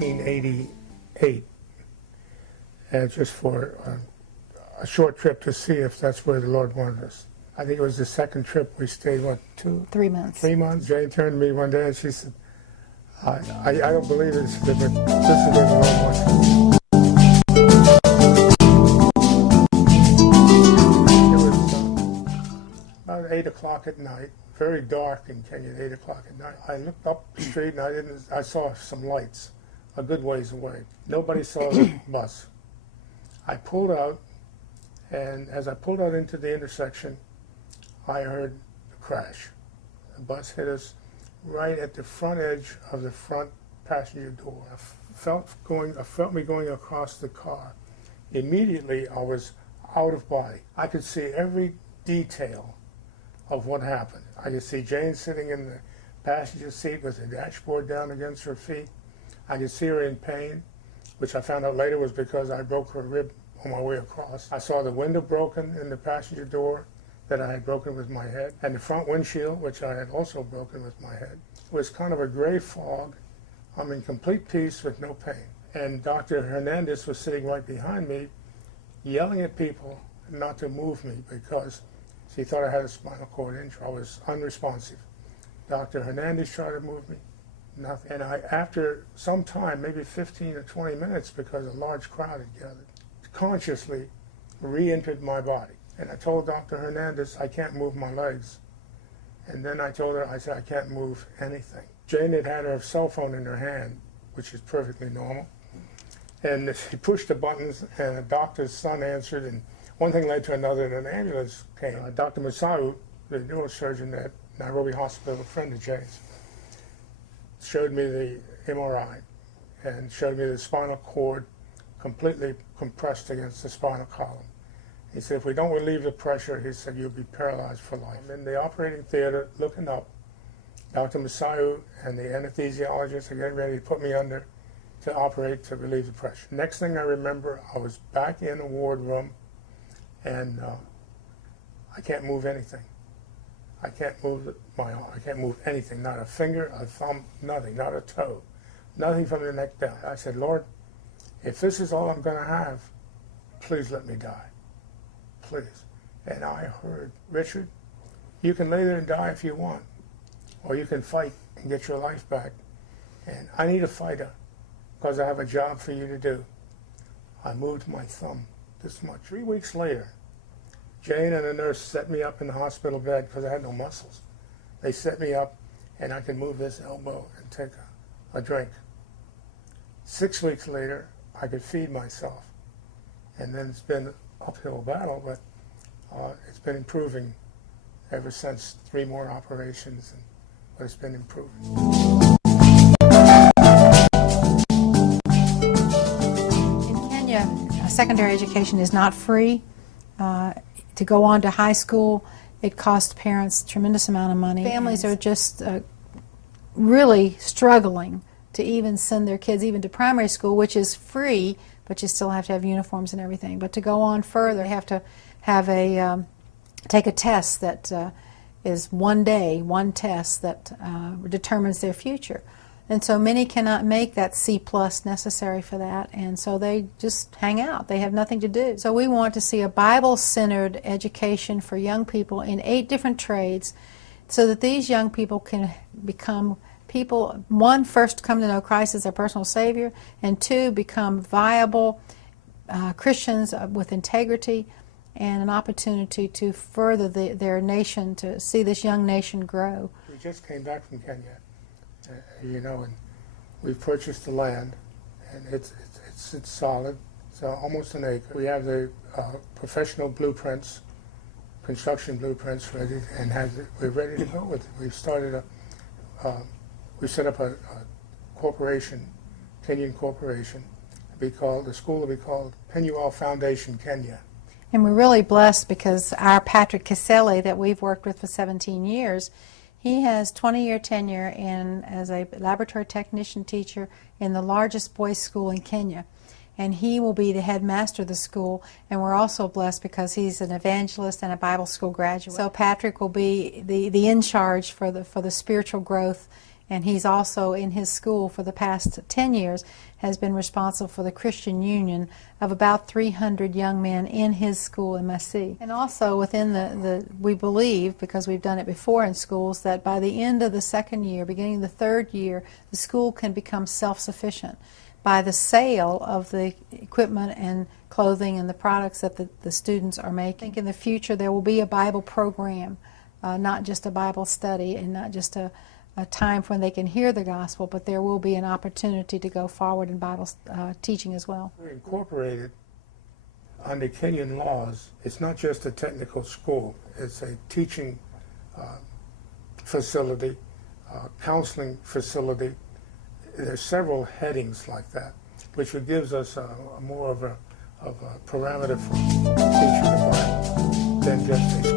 1988, and just for a short trip to see if that's where the Lord wanted us. I think it was the second trip we stayed, what, 3 months. 3 months. Jane turned to me one day and she said, I don't believe this, but this is where the Lord wants us. It was about 8 o'clock at night, very dark in Kenya at 8 o'clock at night. I looked up the street and I saw some lights a good ways away. Nobody saw the bus. I pulled out, and as I pulled out into the intersection, I heard the crash. The bus hit us right at the front edge of the front passenger door. I felt me going across the car. Immediately, I was out of body. I could see every detail of what happened. I could see Jane sitting in the passenger seat with the dashboard down against her feet. I could see her in pain, which I found out later was because I broke her rib on my way across. I saw the window broken in the passenger door that I had broken with my head, and the front windshield, which I had also broken with my head. It was kind of a gray fog. I'm in complete peace with no pain. And Dr. Hernandez was sitting right behind me, yelling at people not to move me because she thought I had a spinal cord injury. I was unresponsive. Dr. Hernandez tried to move me, nothing. And after some time, maybe 15 or 20 minutes, because a large crowd had gathered, consciously re-entered my body. And I told Dr. Hernandez, I can't move my legs. And then I told her, I said, I can't move anything. Jane had her cell phone in her hand, which is perfectly normal. And she pushed the buttons, and a doctor's son answered, and one thing led to another, and an ambulance came. Dr. Masau, the neurosurgeon at Nairobi Hospital, a friend of Jane's, showed me the MRI and showed me the spinal cord completely compressed against the spinal column. He said, if we don't relieve the pressure, he said, you'll be paralyzed for life. I'm in the operating theater looking up. Dr. Masau and the anesthesiologist are getting ready to put me under to operate to relieve the pressure. Next thing I remember, I was back in the ward room, and I can't move anything. I can't move my arm. I can't move anything, not a finger, a thumb, nothing, not a toe, nothing from the neck down. I said, Lord, if this is all I'm going to have, please let me die. Please. And I heard, Richard, you can lay there and die if you want, or you can fight and get your life back. And I need a fighter because I have a job for you to do. I moved my thumb this much. 3 weeks later, Jane and a nurse set me up in the hospital bed because I had no muscles. They set me up, and I could move this elbow and take a drink. 6 weeks later, I could feed myself. And then it's been an uphill battle, but it's been improving ever since. 3 more operations, but it's been improving. In Kenya, secondary education is not free. To go on to high school, it costs parents a tremendous amount of money. Families are just really struggling to even send their kids even to primary school, which is free, but you still have to have uniforms and everything. But to go on further, they have to have take a test that is one test that determines their future. And so many cannot make that C+ necessary for that, and so they just hang out. They have nothing to do. So we want to see a Bible-centered education for young people in 8 different trades so that these young people can become people, 1, first come to know Christ as their personal Savior, and 2, become viable Christians with integrity and an opportunity to further their nation, to see this young nation grow. We just came back from Kenya. And we've purchased the land, and it's solid. It's almost an acre. We have the professional blueprints, construction blueprints ready, and we're ready to go with it. We've started we set up a corporation, Kenyan corporation. The school will be called Penuel Foundation Kenya. And we're really blessed because our Patrick Kisele that we've worked with for 17 years, he has 20-year tenure as a laboratory technician teacher in the largest boys' school in Kenya. And he will be the headmaster of the school, and we're also blessed because he's an evangelist and a Bible school graduate. So Patrick will be the in charge for the spiritual growth And he's also, in his school for the past 10 years, has been responsible for the Christian union of about 300 young men in his school, MSC. And also within we believe, because we've done it before in schools, that by the end of the second year, beginning of the third year, the school can become self-sufficient by the sale of the equipment and clothing and the products that the students are making. I think in the future there will be a Bible program, not just a Bible study and not just a time when they can hear the gospel, but there will be an opportunity to go forward in Bible teaching as well. We're incorporated under Kenyan laws. It's not just a technical school. It's a teaching facility, counseling facility. There's several headings like that, which gives us more of a parameter for teaching the Bible than just a